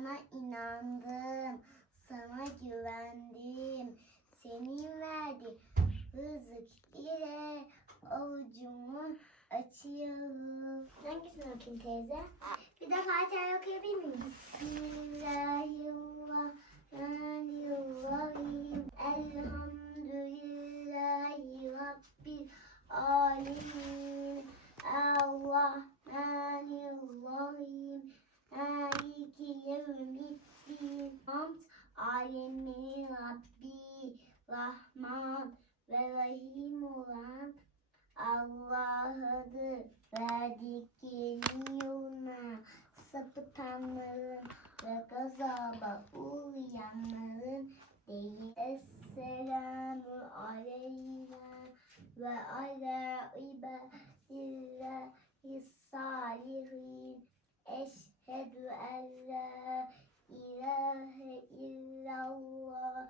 Sana inandım, sana güvendim. Senin verdiğin rızık ile avucumun açıyorum. Hangisini okuyayım teyze? Bir de Fatiha okuyabilir miyim? Bismillahirrahmanirrahim. Elhamdülillahi Rabbil alemin. Errahmanirrahim. Maliki yevmiddin. Hamd alemin Rabbi Rahman ve Rahim olan Allah'ıdır. Verdikleri yoluna sapıtanların ve gazaba uğrayanların değil. Esselamu aleyna ve ala ibadillahi salihin. Eşhedü en la ilahe illallah.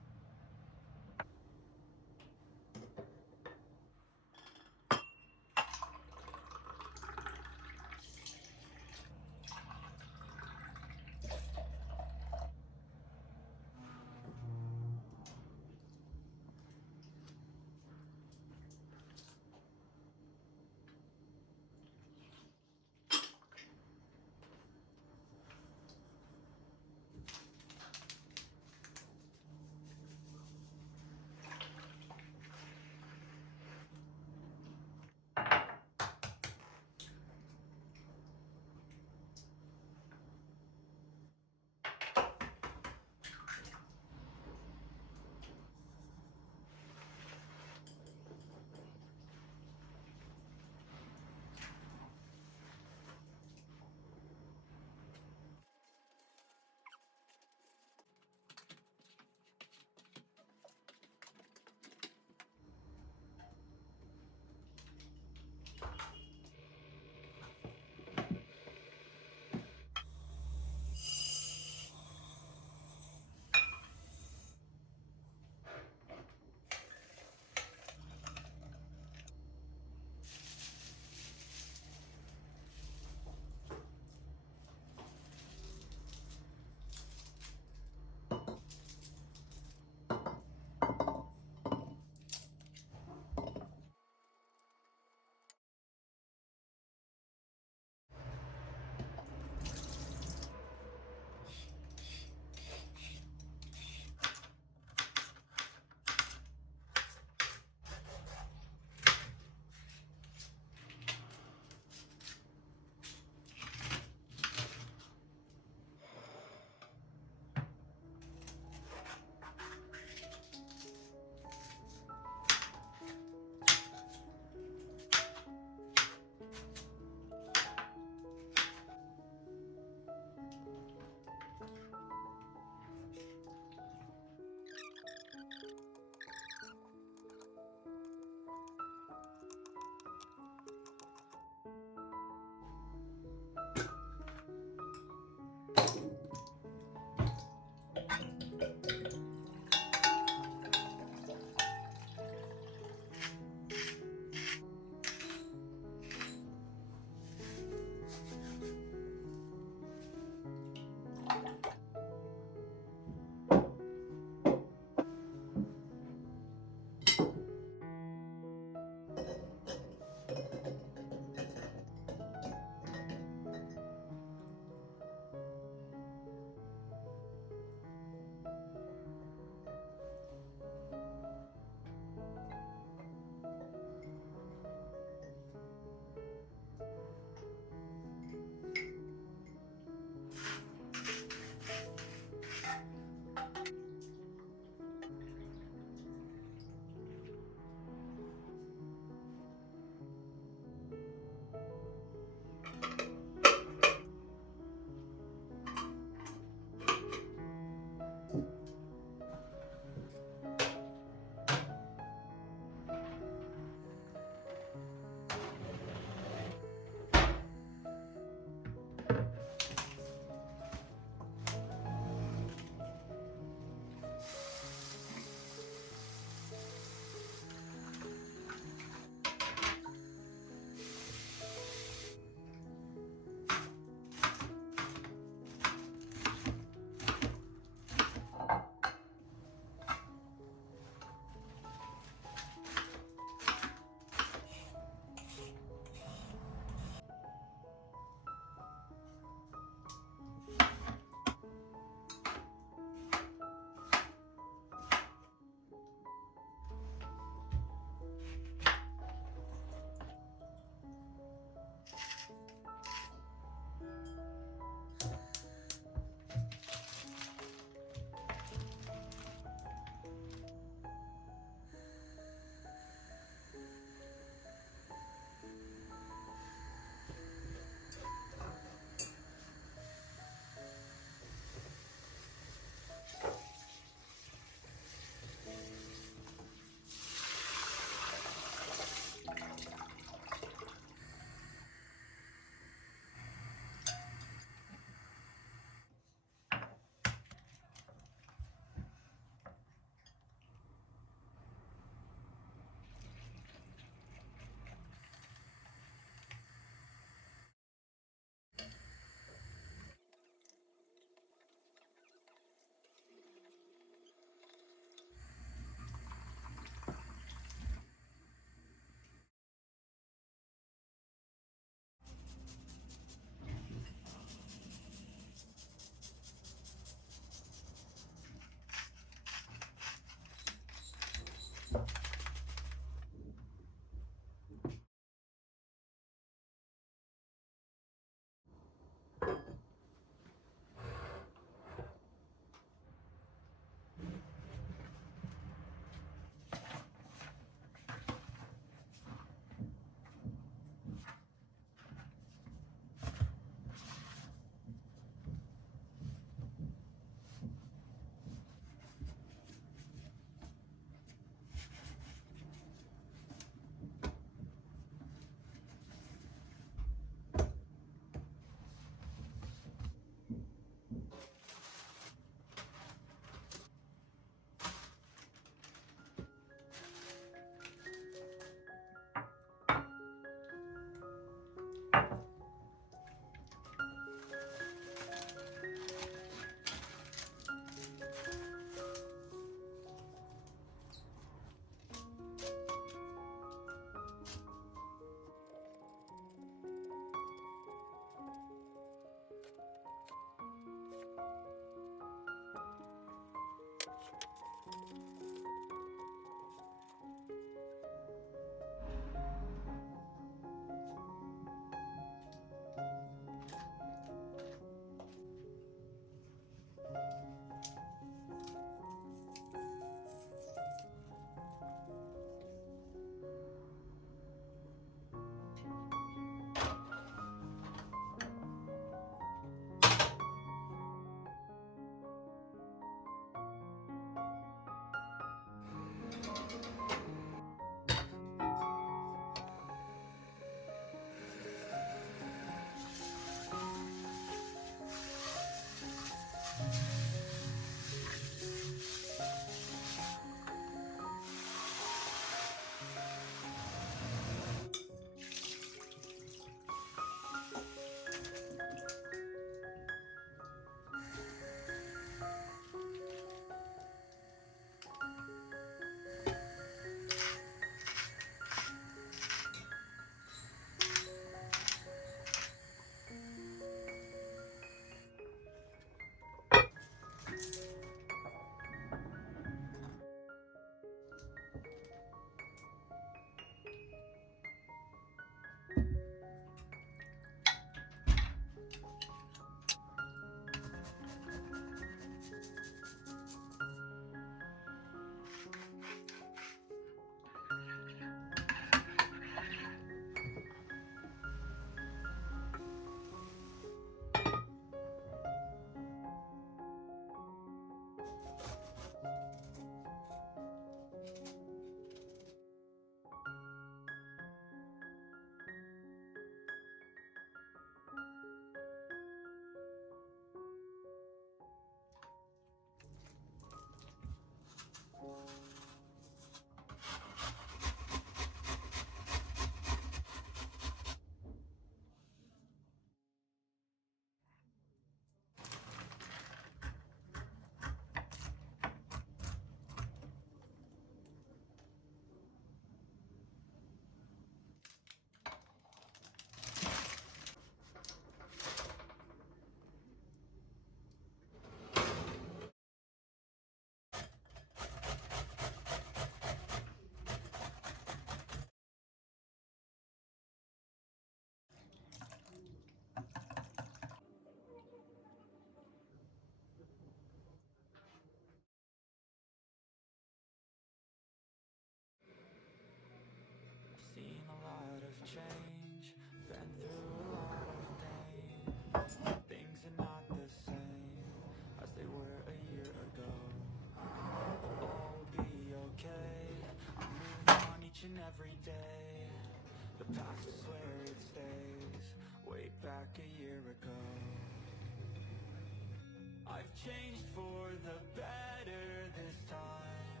I've changed for the better this time.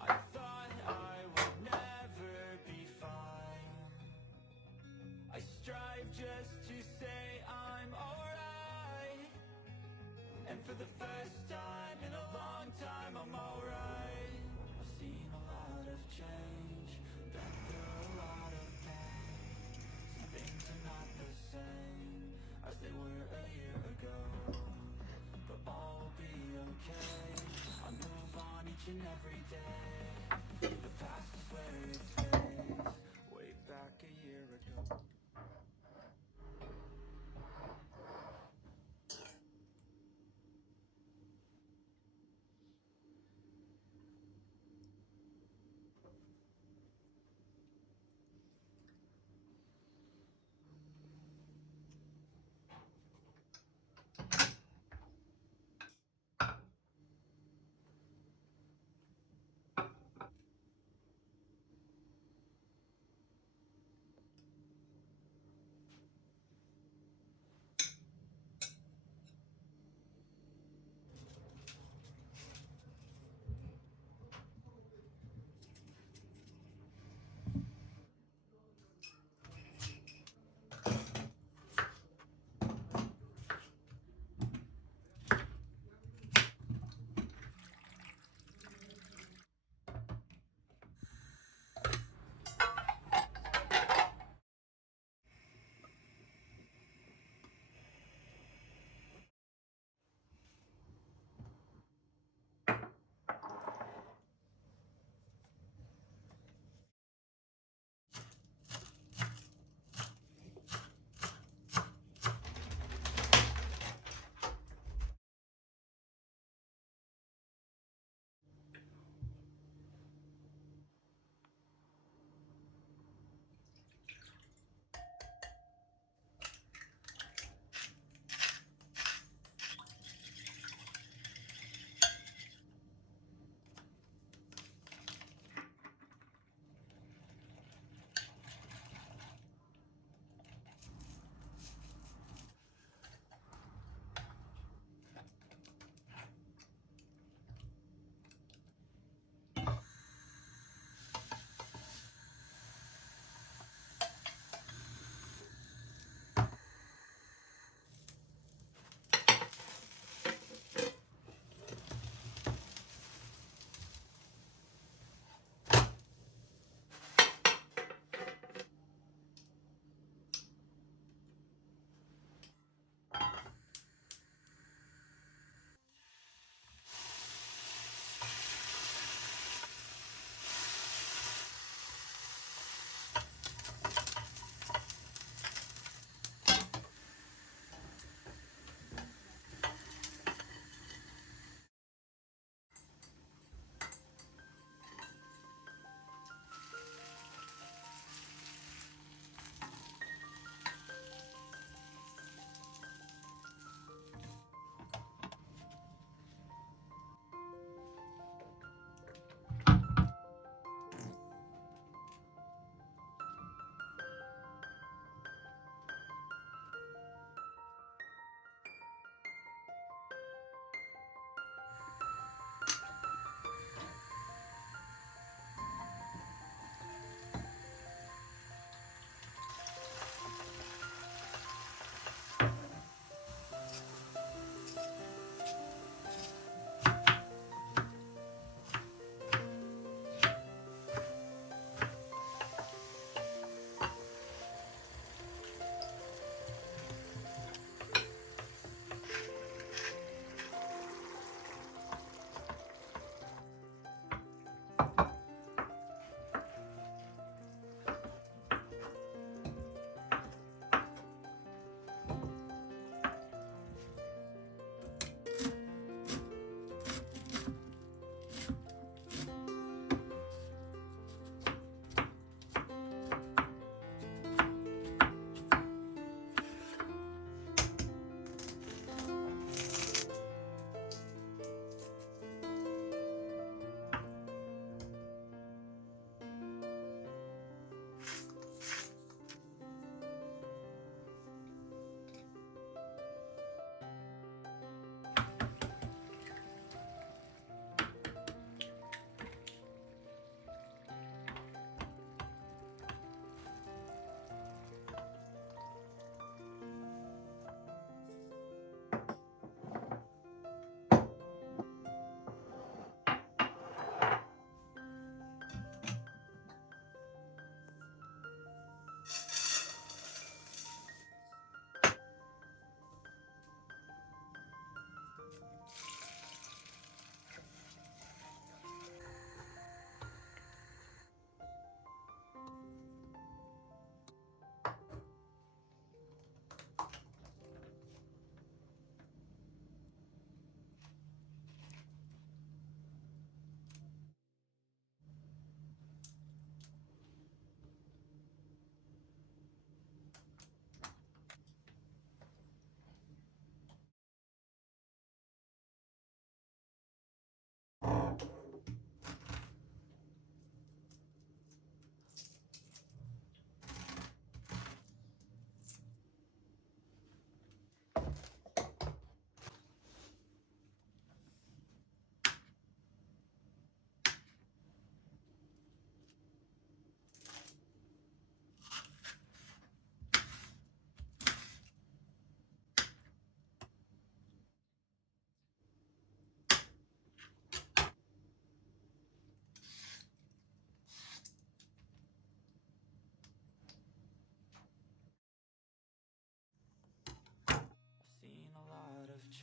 I thought I would never be fine. I strive just to say I'm alright. And for the first time in a long time, I'm alright. I've seen a lot of change, been through a lot of pain. Some things are not the same as they were a year ago, but all will be okay. I move on each and every day. The past is where it stays, way back a year ago.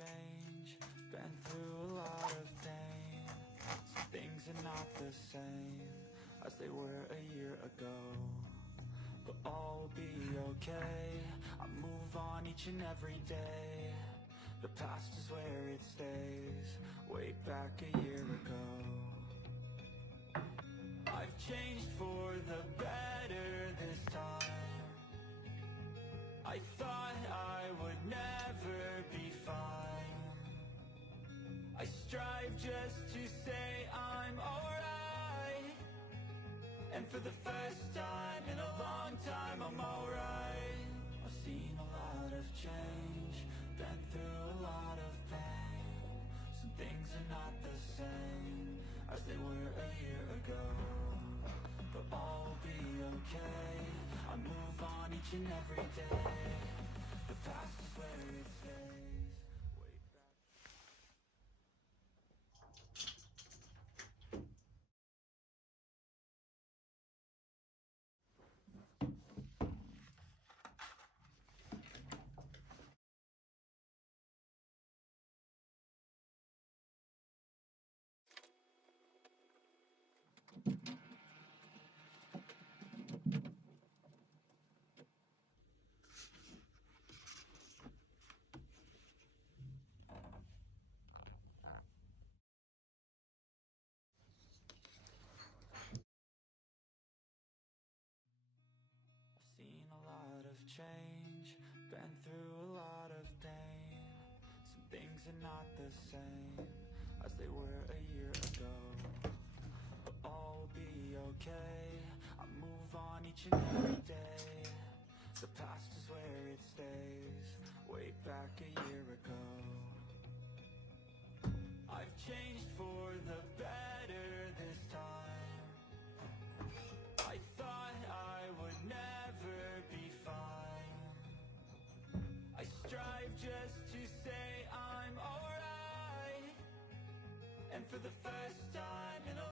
change, been through a lot of pain. Some things are not the same as they were a year ago, but all will be okay. I move on each and every day. The past is where it stays, way back a year ago. I've changed for the better this time. I thought I would never be fine. I strive just to say I'm alright, and for the first time in a long time I'm alright. I've seen a lot of change, been through a lot of pain. Some things are not the same as they were a year ago, but all will be okay. I move on each and every day. The past is where it stays, way back. I've seen a lot of change, been through a lot of pain. Some things are not the same as they were a year ago, but all will be okay. I move on each and every day. The past is where it stays, way back a year ago. I've changed for the better this time. I thought I would never be fine. I strive just to say I'm alright, and for the first time in a